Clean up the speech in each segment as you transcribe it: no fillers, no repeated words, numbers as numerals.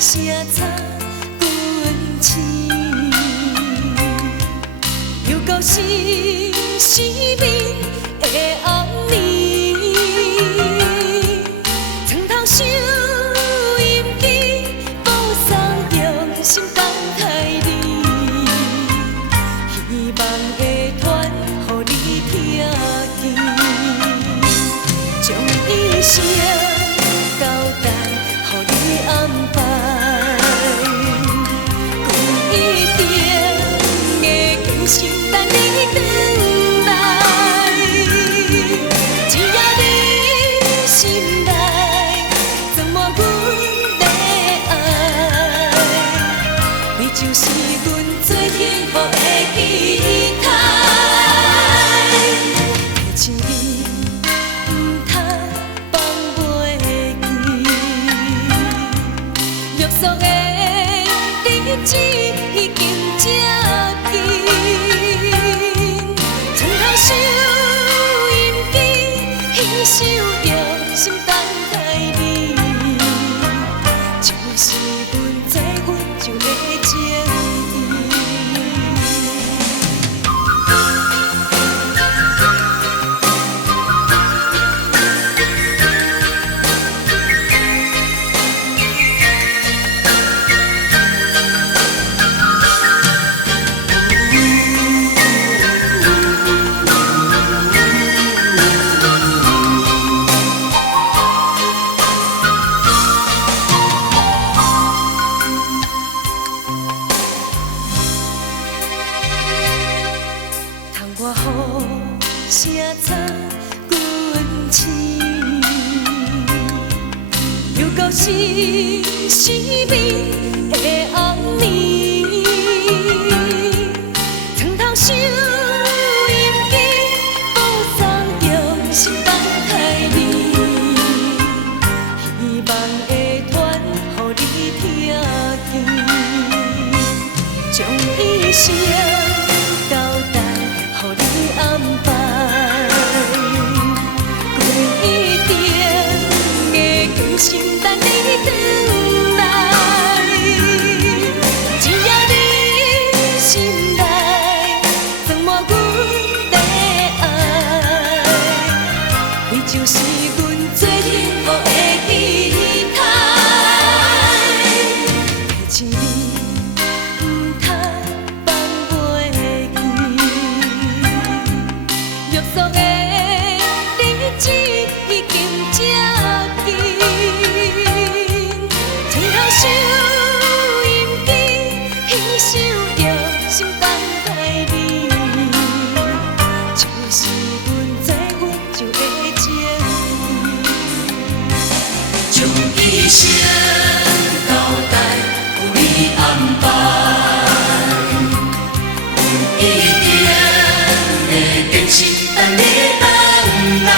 写插阮情，又到心失眠的暗暝，床头收音机播送用心等待你，希望会传予你听见，将一生交代予你安排。心等你回来，只要你心内装满阮的爱，你就是阮最幸福的期待。提醒你，不通放袂记，约束的日子已经接近。收音机，享受着心等待你，就是阮最温柔的情意。我予写插阮情，又到心失眠的暗暝，床头收音机播送用心等待你，希望会传予你听见，将一生交代。予你安排，阮一定会坚心等你回来。只要你心内装满阮的爱，你就是阮最幸福的期待。提醒你，不通放袂记。约束的日子已经接近，床头收音机，享受着心等待你，就是阮最温柔的情意，将一生交代予你安排，阮一定会坚持。等你等待，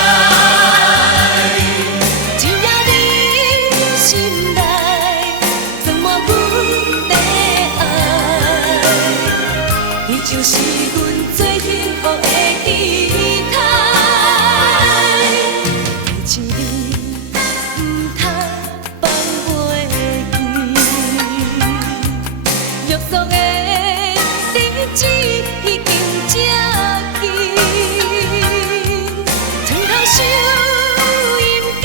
只要你心内装满阮的爱，你就是阮最幸福的期待。提醒你，不通放袂记，约束的日子已经接近。收音机，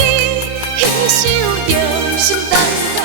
享受着心等待。